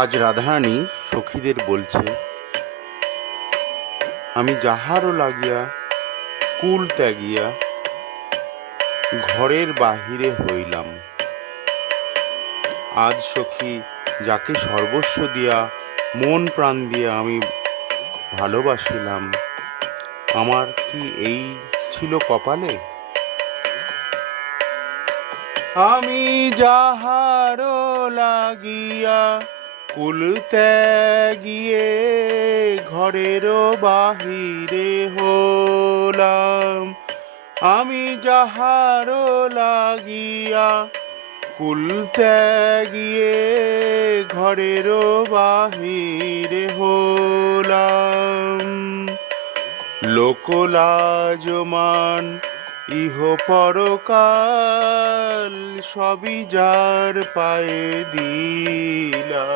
আজ রাধারানী সখীদের বলছে, আমি যাহারও লাগিয়া কুল ত্যাগিয়া ঘরের বাহিরে হইলাম। আজ সখী যাকে সর্বস্ব দিয়া মন প্রাণ দিয়া আমি ভালোবাসিলাম, আমার কি এই ছিল কপালে? আমি যাহারও লাগিয়া কুল ত্যাগিয়ে ঘরেরও বাহিরে হলাম। আমি যাহারও লাগিয়া কুল ত্যাগিয়ে ঘরেরও বাহিরে হলাম। লোকলাজমান ইহ পরকাল সবই যার পায়ে দিলাম।